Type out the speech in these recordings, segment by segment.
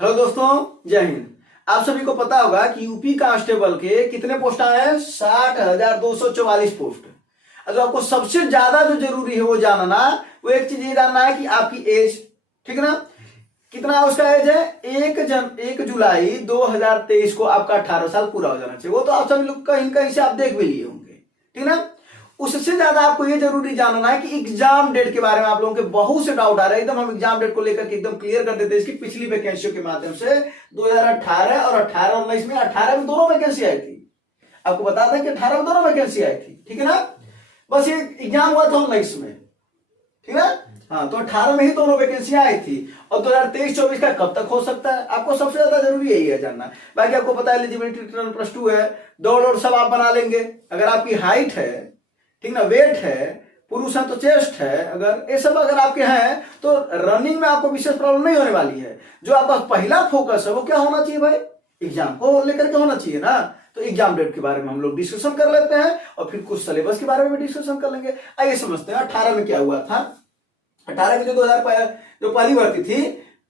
Hello दोस्तों, जय हिंद। आप सभी को पता होगा कि यूपी कांस्टेबल के कितने पोस्ट आए हैं? 60,244 पोस्ट। अगर आपको सबसे ज्यादा जो जरूरी है वो जानना, वो एक चीज ये जानना है कि आपकी एज, ठीक है ना, कितना उसका एज है। 1 जुलाई 2023 को आपका 18 साल पूरा हो जाना चाहिए। वो तो आप सभी लोग कहीं कहीं से आप देख भी लिए होंगे, ठीक ना। उससे ज्यादा आपको ये जरूरी जानना है कि एग्जाम डेट के बारे में आप लोगों के बहुत से डाउट आ रहे हैं। एकदम हम एग्जाम डेट को लेकर के एकदम क्लियर कर देते हैं इसकी पिछली वैकेंसियों के माध्यम से। 2018 और 18-19 में, 18 में दोनों वैकेंसी आई थी। आपको बता दें कि 18 में दोनों वैकेंसी आई थी, ठीक है ना। बस ये एग्जाम हुआ था 19 में, ठीक है। हाँ, तो 18 में ही दोनों वैकेंसी आई थी। और 2023-24 का कब तक हो सकता है, आपको सबसे ज्यादा जरूरी यही है जानना। बाकी आपको पता है एलिजिबिलिटी रिटर्न +2 है, दौड़ और सब आप बना लेंगे। अगर आपकी हाइट है, ठीक ना, वेट है, पुरुष है तो चेस्ट है, अगर ये सब अगर आपके हैं तो रनिंग में आपको विशेष प्रॉब्लम नहीं होने वाली है। जो आपका पहला फोकस है वो क्या होना चाहिए भाई? एग्जाम को लेकर के होना चाहिए ना। तो एग्जाम डेट के बारे में हम लोग डिस्कशन कर लेते हैं और फिर कुछ सिलेबस के बारे में भी डिस्कशन कर लेंगे। आइए समझते हैं 18 में क्या हुआ था। 18 की जो 2000 जो पहली भर्ती थी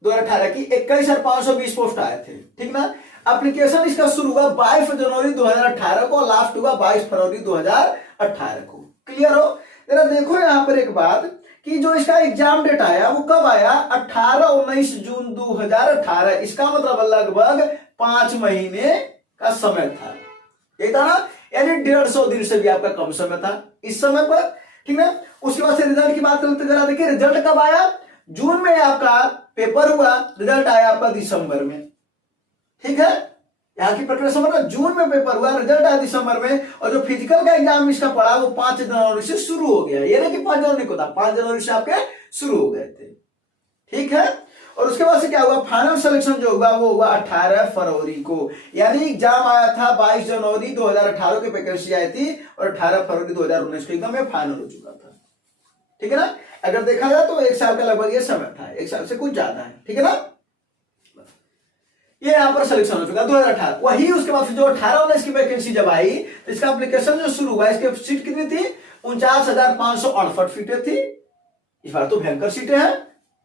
2018 की, 21,520 पोस्ट आए थे, ठीक ना। एप्लीकेशन इसका शुरू हुआ 22 जनवरी 2018 को, लास्ट हुआ 22 फरवरी 2018 को। क्लियर हो? जरा देखो यहां पर एक बात कि जो इसका एग्जाम डेट आया वो कब आया? 18-19 जून 2018। इसका मतलब लगभग 5 महीने का समय था, ये था ना। यानी 150 दिन से भी आपका कम समय था इस समय पर, ठीक है। उसके बाद से रिजल्ट की बात करते जरा देखिए, रिजल्ट कब आया? जून में आपका पेपर हुआ, रिजल्ट आया आपका दिसंबर में, ठीक है। यहाँ की प्रक्रिया समझ, जून में पेपर हुआ, रिजल्ट आया दिसंबर में। और जो फिजिकल का एग्जाम इसका पड़ा वो 5 जनवरी से शुरू हो गया। ये नहीं कि 5 जनवरी को था, 5 जनवरी से आपके शुरू हो गए थे, ठीक है। और उसके बाद से क्या हुआ? फाइनल सिलेक्शन जो हुआ वो हुआ 18 फरवरी को। यानी एग्जाम आया था 22 जनवरी 2018 की वैकेंसी आई थी और 18 फरवरी 2019 को एकदम ये फाइनल हो चुका था, ठीक है ना। अगर देखा जाए तो 1 साल का लगभग ये समय था, 1 साल से कुछ ज्यादा है, ठीक है ना। ये यहां पर सिलेक्शन हो चुका 2018। वही उसके बाद जो 18-19 की वैकेंसी जब आई तो इसका एप्लीकेशन जो शुरू हुआ, इसकी सीट कितनी थी? 49,568 सीटें थी। इस बार तो भयंकर सीटें हैं,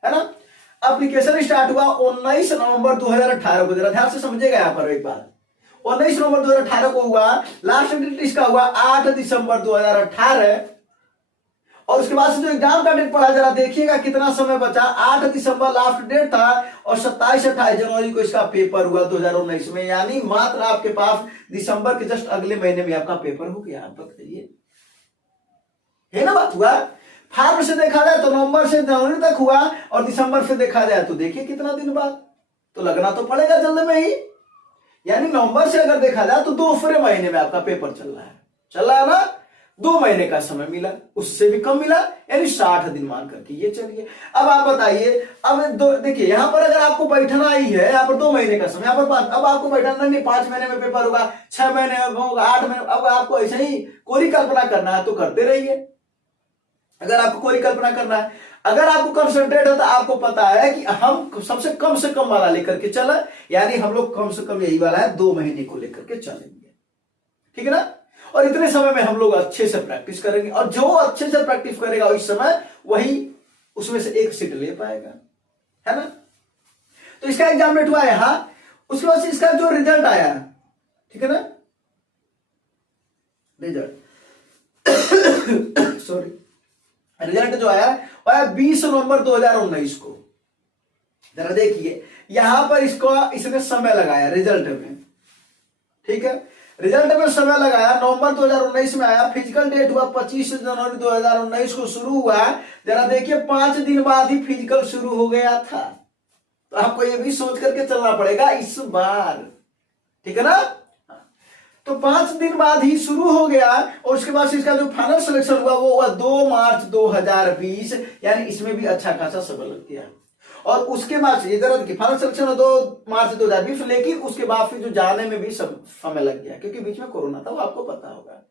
है ना। एप्लीकेशन स्टार्ट हुआ 19 नवंबर 2018 को। जरा ध्यान से समझिएगा यहां पर एक बार, 19 नवंबर 2018 को हुआ। लास्ट डेट इसका हुआ 8 दिसंबर 2018। और उसके बाद से जो एग्जाम का डेट पड़ा, जरा देखिएगा कितना समय बचा। 8 दिसंबर लास्ट डेट था और 27-28 जनवरी को इसका पेपर हुआ 2019 में। यानी मात्र आपके पास दिसंबर के जस्ट अगले महीने में आपका पेपर हो गया। आप बताइए, है ना बात हुआ। फार्म से देखा जाए तो नवंबर से जनवरी तक हुआ और दिसंबर से देखा जाए तो देखिए कितना दिन बाद, तो लगना तो पड़ेगा जल्द में ही। यानी नवंबर से अगर देखा जाए तो 2 महीने में आपका पेपर चल रहा है ना। 2 महीने का समय मिला, उससे भी कम मिला, यानी 60 दिन मान करके ये चलिए। अब आप बताइए, अब देखिए यहां पर अगर आपको बैठना ही है, यहाँ पर 2 महीने का समय, यहाँ पर अब आपको बैठना नहीं, 5 महीने में पेपर होगा, 6 महीने में होगा, 8 महीने। अब आपको ऐसे ही कोरी कल्पना करना है तो करते रहिए। अगर आपको कोरी कल्पना करना है, अगर आपको कंसंट्रेट है तो आपको पता है कि हम सबसे कम से कम वाला लेकर के चले। यानी हम लोग कम से कम यही वाला है, 2 महीने को लेकर के चलेंगे, ठीक है ना। और इतने समय में हम लोग अच्छे से प्रैक्टिस करेंगे और जो अच्छे से प्रैक्टिस करेगा इस समय वही उसमें से 1 सीट ले पाएगा, है ना। तो इसका एग्जाम डेट हुआ यहां। उसके बाद से इसका जो रिजल्ट आया, ठीक है ना, रिजल्ट सॉरी, रिजल्ट जो आया वो आया 20 नवंबर 2019 को। जरा देखिए यहां पर इसने समय लगाया रिजल्ट में, ठीक है। रिजल्ट में समय लगाया, नवंबर 2019 में आया। फिजिकल डेट हुआ 25 जनवरी 2019 को शुरू हुआ। जरा देखिए 5 दिन बाद ही फिजिकल शुरू हो गया था। तो आपको ये भी सोच करके चलना पड़ेगा इस बार, ठीक है ना। तो 5 दिन बाद ही शुरू हो गया और उसके बाद इसका जो फाइनल सिलेक्शन हुआ वो हुआ 2 मार्च 2020। यानी इसमें भी अच्छा खासा समय लग गया। और उसके बाद इधर फाइनल सिलेक्शन 2 मार्च 2020, लेकिन उसके बाद फिर जो जाने में भी समय लग गया क्योंकि बीच में कोरोना था, वो आपको पता होगा।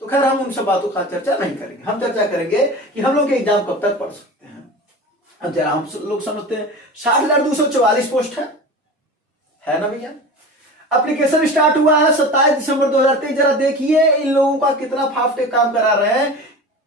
तो खैर हम उन सब बातों का चर्चा नहीं करेंगे। हम चर्चा करेंगे कि हम लोग के एग्जाम कब तक पढ़ सकते हैं। अब जरा हम लोग समझते हैं 60,244 पोस्ट है ना भैया। एप्लीकेशन स्टार्ट हुआ है 27 दिसंबर 2023। जरा देखिए इन लोगों का कितना फास्ट काम करा रहे हैं।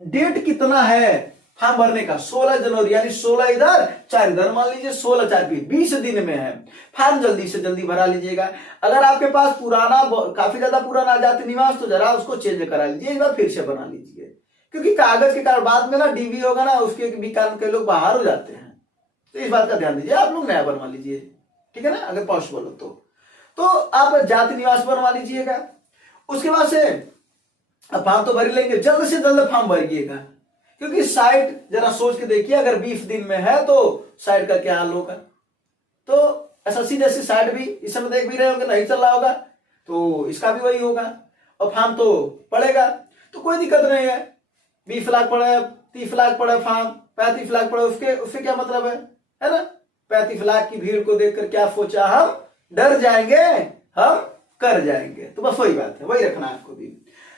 डेट कितना है फॉर्म भरने का 16 जनवरी, यानी 16 इधर 4 इधर, मान लीजिए 16 4 20 दिन में है। फॉर्म जल्दी से जल्दी भरा लीजिएगा। अगर आपके पास पुराना काफी ज्यादा पुराना जाति निवास तो जरा उसको चेंज करा लीजिए, एक बार फिर से बना लीजिए, क्योंकि कागज के कारण बाद में ना डीवी होगा ना, उसके भी कारण कई लोग बाहर हो जाते हैं, तो इस बात का ध्यान दीजिए। आप लोग नया बनवा लीजिए, ठीक है ना, अगर पॉसिबल हो तो आप जाति निवास बनवा लीजिएगा। उसके बाद से फॉर्म तो भर लेंगे, जल्द से जल्द फॉर्म भरिएगा, क्योंकि साइट जरा सोच के देखिए, अगर 20 दिन में है तो साइट का क्या हाल होगा। तो एसएससी जैसी साइट भी इस समय देख भी रहे होंगे, नहीं चल रहा होगा, तो इसका भी वही होगा, और फॉर्म तो पड़ेगा, तो कोई दिक्कत नहीं है। 20 लाख पड़े, 30 लाख पड़े फॉर्म, 35 लाख पड़े, उससे क्या मतलब है ना। 35 लाख की भीड़ को देखकर क्या सोचा, हम डर जाएंगे, हम कर जाएंगे। तो बस वही बात है, वही रखना है आपको भी।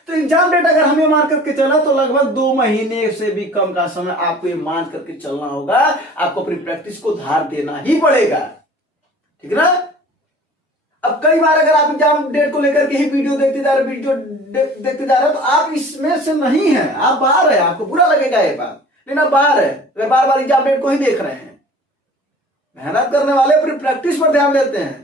तो एग्जाम डेट अगर हमें मान करके चला तो लगभग 2 महीने से भी कम का समय आपको ये मान करके चलना होगा। आपको अपनी प्रैक्टिस को धार देना ही पड़ेगा, ठीक है ना। अब कई बार अगर आप एग्जाम डेट को लेकर के ही वीडियो देखते जा रहे हो तो आप इसमें से नहीं है, आप बाहर है, आपको बुरा लगेगा ये बात, लेकिन आप बाहर है अगर बार बार एग्जाम डेट को ही देख रहे हैं। मेहनत करने वाले अपनी प्रैक्टिस पर ध्यान देते हैं।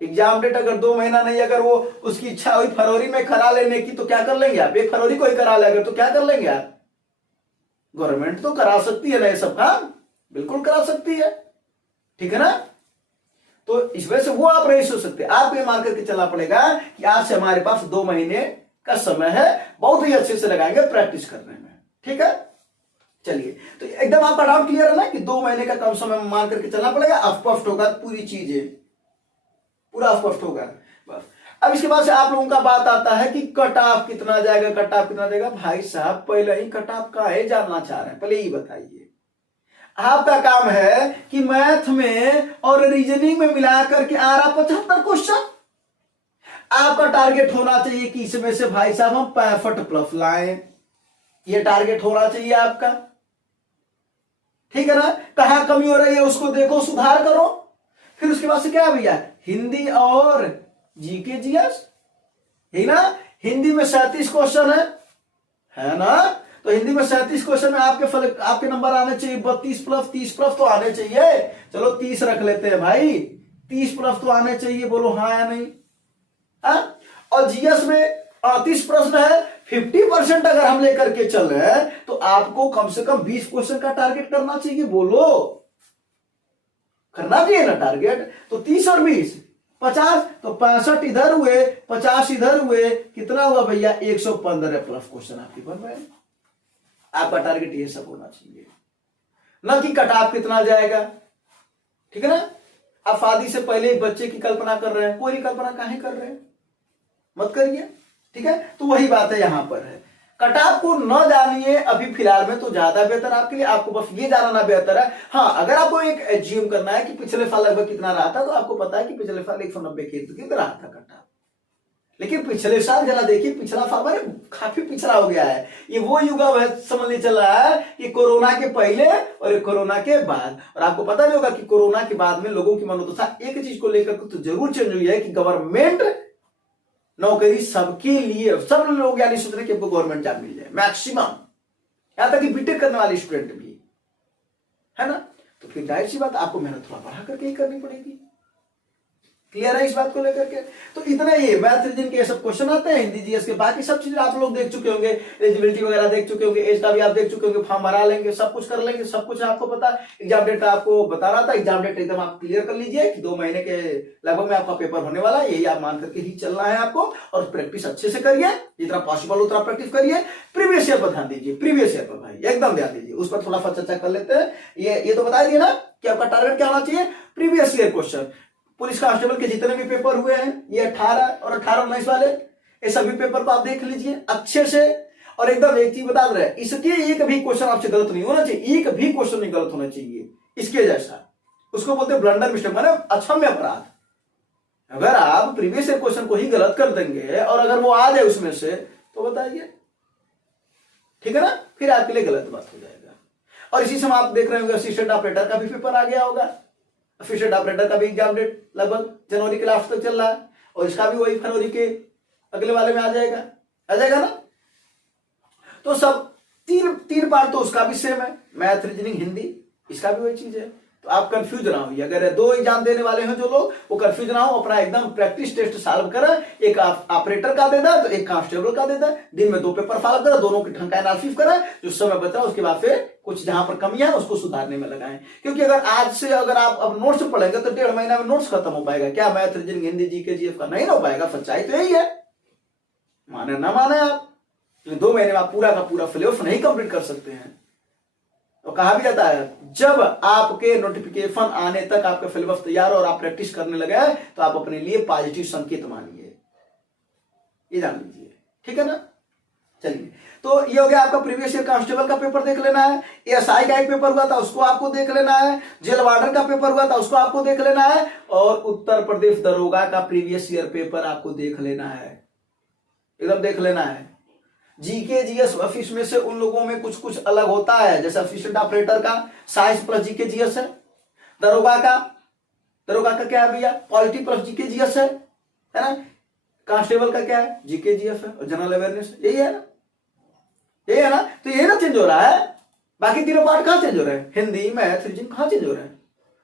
एग्जाम डेट अगर 2 महीना नहीं, अगर वो उसकी इच्छा हुई फरवरी में करा लेने की, तो क्या कर लेंगे आप, 1 फरवरी को ही करा लेंगे तो क्या कर लेंगे आप। गवर्नमेंट तो करा सकती है ना ये सब काम, बिल्कुल करा सकती है, ठीक है ना। तो इस वजह से वो आप नहीं सोच सकते, आपको ये मान करके चलना पड़ेगा कि आज से हमारे पास 2 महीने का समय है, बहुत ही अच्छे से लगाएंगे प्रैक्टिस करने में, ठीक है। चलिए, तो एकदम आपका डाउट क्लियर है ना कि 2 महीने का कम समय मान करके चलना पड़ेगा, स्पष्ट होगा पूरी चीजें, पूरा स्पष्ट होगा बस। अब इसके बाद से आप लोगों का बात आता है कि कट ऑफ कितना जाएगा, कट ऑफ कितना जाएगा। भाई साहब पहले ही कट ऑफ का है जानना चाह रहे हैं, पहले ही बताइए। आपका काम है कि मैथ में और रीजनिंग में मिलाकर के आ रहा 75 क्वेश्चन, आपका टारगेट होना चाहिए कि इसमें से भाई साहब हम 65+ लाएं, ये टारगेट होना चाहिए आपका, ठीक है ना। कहां कमी हो रही है उसको देखो, सुधार करो। फिर उसके बाद से क्या भैया, हिंदी और जीके जीएस, है ना। हिंदी में 37 क्वेश्चन है ना, तो हिंदी में 37 क्वेश्चन में आपके नंबर आने चाहिए 32+, 30+ तो आने चाहिए। चलो 30 रख लेते हैं भाई, 30+ तो आने चाहिए, बोलो हाँ या नहीं। और जीएस में 38 प्रश्न है, 50% अगर हम लेकर के चल रहे हैं तो आपको कम से कम 20 क्वेश्चन का टारगेट करना चाहिए, बोलो करना चाहिए ना टारगेट। तो 30 और 20 50, तो 65 इधर हुए, 50 इधर हुए, कितना हुआ भैया 115+ क्वेश्चन आपके बन रहे हैं। आपका टारगेट ये सब होना चाहिए, ना कि कट ऑफ कितना जाएगा, ठीक है ना। आप शादी से पहले बच्चे की कल्पना कर रहे हैं, कोई कल्पना काहे कर रहे हैं, मत करिए, ठीक है। तो वही बात है यहां पर है, कट ऑफ को न जानिए अभी फिलहाल में तो ज्यादा बेहतर आपके लिए, आपको बस ये जानना बेहतर है। हाँ, अगर आपको एक एज्यूम करना है कि पिछले साल लगभग कितना रहा था, तो आपको पता है कि पिछले साल 190 के इर्द गिर्द रहा था कट ऑफ। लेकिन पिछले साल जरा देखिए, पिछला साल मैंने काफी पिछड़ा हो गया है। ये वो युग है, समझ नहीं चल रहा है कि कोरोना के पहले और कोरोना के बाद। और आपको पता भी होगा कि कोरोना के बाद में लोगों की मनोदशा एक चीज को लेकर तो जरूर चेंज हुई है कि गवर्नमेंट नौकरी सबके लिए, सब लोग यानी सोच रहे कि आपको गवर्नमेंट जॉब मिल जाए मैक्सिमम, यहां तक कि बीटेक करने वाले स्टूडेंट भी, है ना। तो फिर जाहिर सी बात आपको मेहनत थोड़ा बढ़ा करके ही करनी पड़ेगी। क्लियर है इस बात को लेकर के। तो इतना ही मैथ रीजनिंग के सब क्वेश्चन आते हैं, हिंदी जीएस के बाकी सब चीजें आप लोग देख चुके होंगे, एलिजिबिलिटी वगैरह देख चुके होंगे, एज का भी आप देख चुके होंगे, फॉर्म भरा लेंगे, सब कुछ कर लेंगे, सब कुछ आपको पता। एग्जाम डेट का आपको बता रहा था, एग्जाम डेट एकदम आप क्लियर कर लीजिए कि 2 महीने के लगभग में आपका पेपर होने वाला है, यही आप मान करके ही चलना है आपको। और प्रैक्टिस अच्छे से करिए, जितना पॉसिबल उतना प्रैक्टिस करिए। प्रीवियस ईयर पर ध्यान दीजिए, प्रीवियस ईयर पर भाई एकदम ध्यान दीजिए, उस पर थोड़ा सा चर्चा कर लेते हैं। ये तो बता दिए ना कि आपका टारगेट क्या होना चाहिए, previous year question. Police constable के जितने भी पेपर हुए हैं, ये 18 और 18-19 वाले, ये सभी पेपर को आप देख लीजिए अच्छे से। और एकदम एक चीज बता रहे हैं, इसके एक भी क्वेश्चन आपसे गलत नहीं होना चाहिए, एक भी क्वेश्चन नहीं गलत होना चाहिए इसके जैसा। उसको बोलते हैं ब्लंडर मिस्टेक, माने अक्षम्य अपराध। अगर आप प्रीवियस ईयर क्वेश्चन को ही गलत कर देंगे और अगर वो आ जाए उसमें से, तो बताइए, ठीक है ना, फिर आपके लिए गलत बात हो जाएगा। और इसी समय आप देख रहे होंगे असिस्टेंट ऑपरेटर का भी पेपर आ गया होगा, असिस्टेंट ऑपरेटर का भी एग्जाम डेट लगभग जनवरी के लास्ट तक चल रहा है, और इसका भी वही फरवरी के अगले वाले में आ जाएगा ना। तो सब तीन तीन पार्ट तो उसका भी सेम है, मैथ, रीजनिंग, हिंदी, इसका भी वही चीज है। तो आप कंफ्यूज ना होइए, अगर 2 एग्जाम देने वाले हैं जो लोग, वो कंफ्यूज ना हो, अपना एकदम प्रैक्टिस टेस्ट सॉल्व करें। एक ऑपरेटर का देता है तो एक कांस्टेबल का देता है, दिन में 2 पेपर सॉल्व करें, दोनों के ढंग का एनालिसिस करें, जो समय बचा उसके बाद फिर कुछ जहां पर कमियां है उसको सुधारने में लगाएं। क्योंकि अगर आज से अगर आप अब नोट्स पढ़ेंगे तो 1.5 महीना में नोट्स खत्म हो पाएगा क्या? Math, reasoning, Hindi, GK, GF का नहीं हो पाएगा। सच्चाई तो यही है, माने ना माने आप, 2 महीने में आप पूरा का पूरा सिलेबस नहीं कंप्लीट कर सकते हैं। तो कहा भी जाता है जब आपके नोटिफिकेशन आने तक आपका सिलेबस तैयार और आप प्रैक्टिस करने लगे तो आप अपने लिए पॉजिटिव संकेत मानिए, ये जान लीजिए, ठीक है ना। चलिए, तो ये हो गया आपका प्रीवियस ईयर कांस्टेबल का पेपर देख लेना है, एएसआई का एक पेपर हुआ था उसको आपको देख लेना है, जेल वार्डन का पेपर हुआ था उसको आपको देख लेना है, और उत्तर प्रदेश दरोगा का प्रीवियस ईयर पेपर आपको देख लेना है, एकदम देख लेना है। जीके जीएस ऑफिस में से उन लोगों में कुछ कुछ अलग होता है, जैसे असिस्टेंट ऑपरेटर का साइंस प्लस जीके जीएस है, दरोगा का क्या है भैया? पॉलिटी प्लस जीके जीएस है ना। कांस्टेबल का क्या है? जीके जीएस है और जनरल अवेयरनेस, यही है ना, यही है ना। तो ये ना चेंज हो रहा है, बाकी तीनों पार्ट कहां चेंज हो रहे हैं? हिंदी, मैथ, रीजनिंग कहां चेंज हो रहे हैं?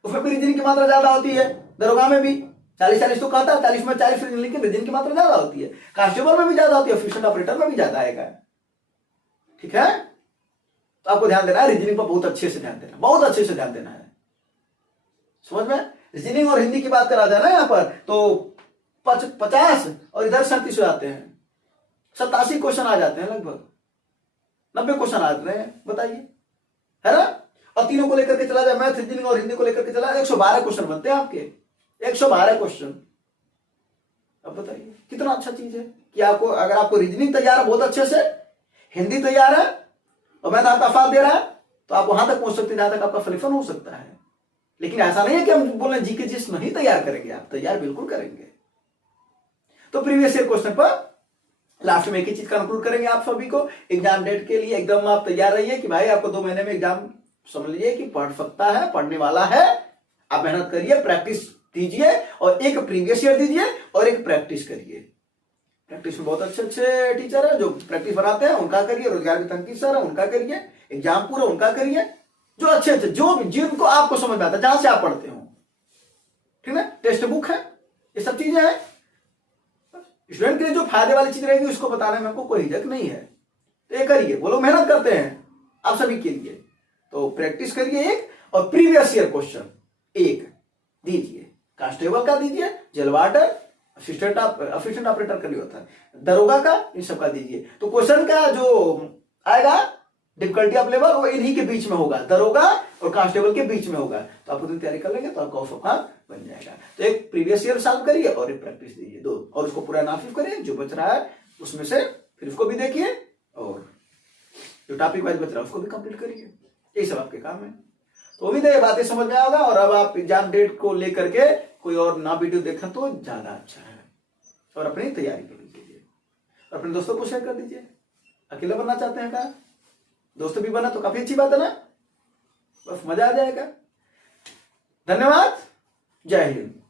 उसमें भी रीजनिंग की मात्रा ज्यादा होती है, दरोगा में भी 40-40 तो कहता है, 40 में 40, लेकिन रीजनिंग की मात्रा ज्यादा होती है, कांस्टेबल में भी ज्यादा होती है, असिस्टेंट ऑपरेटर में भी ज्यादा आएगा, ठीक है। तो आपको ध्यान देना है, रीजनिंग पर बहुत अच्छे से ध्यान देना, बहुत अच्छे से ध्यान देना है, समझ में। रीजनिंग और हिंदी की बात करा जाए ना यहाँ पर, तो 50 और इधर 37 हो जाते हैं, 87 क्वेश्चन आ जाते हैं, लगभग 90 क्वेश्चन आ रहे हैं, बताइए, है ना। और तीनों को लेकर के चला जाए, मैथ, रीजनिंग और हिंदी को लेकर के चला जाए, 112 क्वेश्चन बनते हैं आपके, 112 क्वेश्चन। अब बताइए कितना अच्छा चीज है कि आपको, अगर आपको रीजनिंग तैयार है बहुत अच्छे से, हिंदी तैयार है और मैथ आपका साथ दे रहा है, तो आप वहां तक पहुंच सकते हैं जहां तक आपका सिलेक्शन हो सकता है। लेकिन ऐसा नहीं है कि हम बोल रहे हैं जीके जीएस नहीं तैयार करेंगे, आप तैयार बिल्कुल करेंगे। तो प्रीवियस ईयर क्वेश्चन पर लास्ट में एक ही चीज कंक्लूड करेंगे आप सभी को, एग्जाम डेट के लिए एकदम आप तैयार रहिए कि भाई आपको 2 महीने में एग्जाम, समझ लीजिए कि पढ़ सकता है, पढ़ने वाला है, आप मेहनत करिए, प्रैक्टिस दीजिए, और एक प्रीवियस ईयर दीजिए और एक प्रैक्टिस करिए। प्रैक्टिस में बहुत अच्छे अच्छे टीचर है जो प्रैक्टिस बनाते हैं, उनका करिए, रोजगार के तंकी सर है उनका करिए, एग्जाम पूरा उनका करिए, जो अच्छे अच्छे, जो जिनको आपको समझ में आता है, जहां से आप पढ़ते हो, ठीक है। टेक्स्ट बुक है, ये सब चीजें हैं, स्टूडेंट के लिए जो फायदे वाली चीज रहेगी उसको बताने में हमको कोई हिचक नहीं है। तो ये करिए, वो लोग मेहनत करते हैं आप सभी के लिए, तो प्रैक्टिस करिए एक, और प्रीवियस ईयर क्वेश्चन एक दीजिए, कांस्टेबल का दीजिए, जेल वार्डन, असिस्टेंट ऑपरेटर का नहीं होता है, दरोगा का, इन सबका दीजिए। तो क्वेश्चन का जो आएगा डिफिकल्टी ऑफ लेवल वो इन्हीं के बीच में होगा, दरोगा और कांस्टेबल के बीच में होगा। तो आप उतनी तैयारी कर लेंगे तो आपका ऑफर बन जाएगा। तो एक प्रीवियस ईयर सॉल्व करिए और एक प्रैक्टिस दीजिए, 2, और उसको पूरा एनालिसिस करिए, जो बच रहा है उसमें से फिर उसको भी देखिए, और जो टॉपिक वाइज बच रहा है उसको भी कंप्लीट करिए, यही सब आपके काम है। तो उम्मीद है ये बातें समझ में आएगा, और अब आप एग्जाम डेट को लेकर के कोई और ना वीडियो देखें तो ज्यादा अच्छा है, और अपनी तैयारी कर लीजिए, और अपने दोस्तों को शेयर कर दीजिए। अकेले बनना चाहते हैं क्या? दोस्त भी बना तो काफी अच्छी बात है ना, बस मजा आ जाएगा। धन्यवाद, जय हिंद।